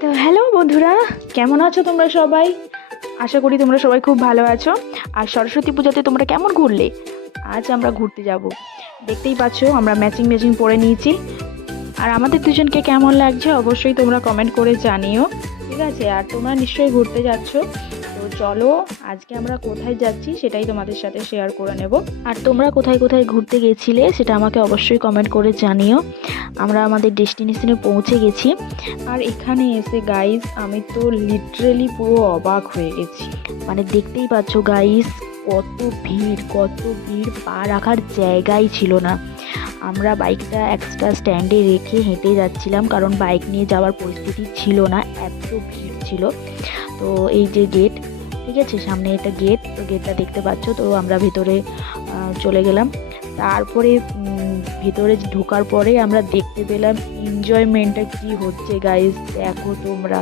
তো হ্যালো বন্ধুরা, কেমন আছো তোমরা সবাই? আশা করি তোমরা সবাই খুব ভালো আছো। আর সরস্বতী পূজাতে তোমরা কেমন ঘুরলে? আজ আমরা ঘুরতে যাব। দেখতেই পাচ্ছো আমরা ম্যাচিং ম্যাচিং পরে নিয়েছি। আর আমাদের দুজনকে কেমন লাগছে অবশ্যই তোমরা কমেন্ট করে জানিও, ঠিক আছে? আর তোমরা নিশ্চয়ই ঘুরতে যাচ্ছ, তো চলো আজকে আমরা কোথায় যাচ্ছি সেটাই তোমাদের সাথে শেয়ার করে নেব। আর তোমরা কোথায় কোথায় ঘুরতে গেছিলে সেটা আমাকে অবশ্যই কমেন্ট করে জানিও। আমরা আমাদের ডেস্টিনেশনে পৌঁছে গেছি। আর এখানে এসে গাইস আমি তো লিটারেলি পুরো অবাক হয়ে গেছি। মানে দেখতেই পাচ্ছ গাইস, কত ভিড়, পা রাখার জায়গাই ছিল না। আমরা বাইকটা এক্সট্রা স্ট্যান্ডে রেখে হেঁটে যাচ্ছিলাম, কারণ বাইক নিয়ে যাওয়ার পরিস্থিতি ছিল না, এত ভিড় ছিল। তো এই যে গেট, ঠিক আছে, সামনে এটা গেট, তো গেটটা দেখতে পাচ্ছ। তো আমরা ভেতরে চলে গেলাম। তারপরে ভেতরে ঢোকার পরে আমরা দেখতে পেলাম এনজয়মেন্টটা কি হচ্ছে গাইস, দেখো তোমরা।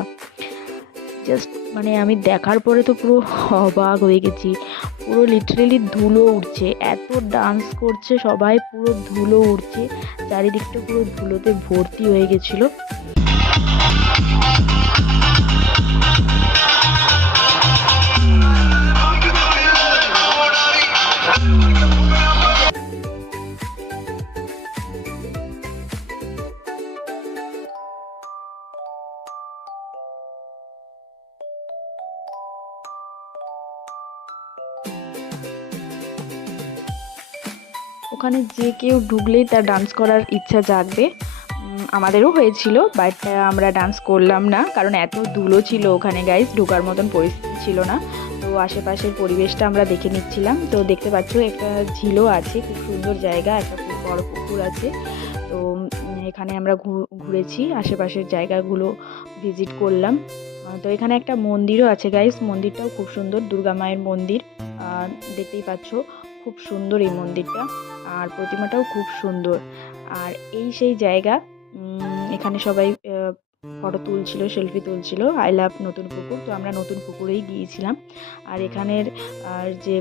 জাস্ট মানে আমি দেখার পরে তো পুরো অবাক হয়ে গেছি। পুরো লিটারেলি ধুলো উঠছে, এত ডান্স করছে সবাই, পুরো ধুলো উঠছে, চারিদিকটা পুরো ধুলোতে ভর্তি হয়ে গেছিলো। ওখানে যে কেউ ঢুকলেই তার ডান্স করার ইচ্ছা জাগবে। আমাদেরও হয়েছিল, বাট আমরা ডান্স করলাম না, কারণ এত ধুলো ছিল ওখানে গাইস, ঢোকার মতন পরিস্থিতি ছিল না। তো আশেপাশের পরিবেশটা আমরা দেখে নিচ্ছিলাম। তো দেখতে পাচ্ছ একটা ঝিলও আছে, খুব সুন্দর জায়গা, একটা খুব বড় পুকুর আছে। তো এখানে আমরা ঘুরেছি, আশেপাশের জায়গাগুলো ভিজিট করলাম। তো এখানে একটা মন্দিরও আছে গাইস, মন্দিরটাও খুব সুন্দর, দুর্গা মায়ের মন্দির। দেখতেই পাচ্ছ খুব সুন্দর এই মন্দিরটা, আর প্রতিমাটাও খুব সুন্দর। আর এই সেই জায়গা, এখানে সবাই ফটো তুলছিল, সেলফি তুলছিল। আই লাভ নতুন পুকুর, তো আমরা নতুন পুকুরেই গিয়েছিলাম। আর এখানের যে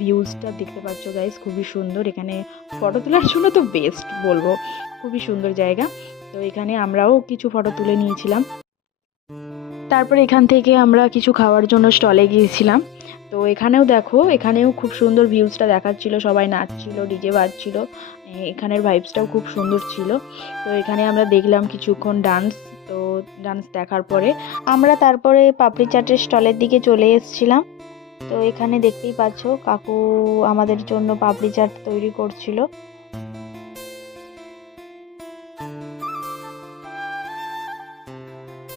ভিউজটা দেখতে পাচ্ছ গাইস, খুবই সুন্দর। এখানে ফটো তোলার জন্য তো বেস্ট বলবো, খুবই সুন্দর জায়গা। তো এখানে আমরাও কিছু ফটো তুলে নিয়েছিলাম। তারপরে এখান থেকে আমরা কিছু খাওয়ার জন্য স্টলে গিয়েছিলাম। তো এখানেও দেখো, এখানেও খুব সুন্দর ভিউজটা দেখাচ্ছিল, সবাই নাচছিল, ডিজে বাজছিল, এখানের ভাইবসটাও খুব সুন্দর ছিল। তো এখানে আমরা দেখলাম কিছুক্ষণ ডান্স। তো ডান্স দেখার পরে আমরা তারপরে পাপড়ি চাটের স্টলের দিকে চলে এসেছিলাম। তো এখানে দেখতেই পাচ্ছ কাকু আমাদের জন্য পাপড়ি চাট তৈরি করছিল।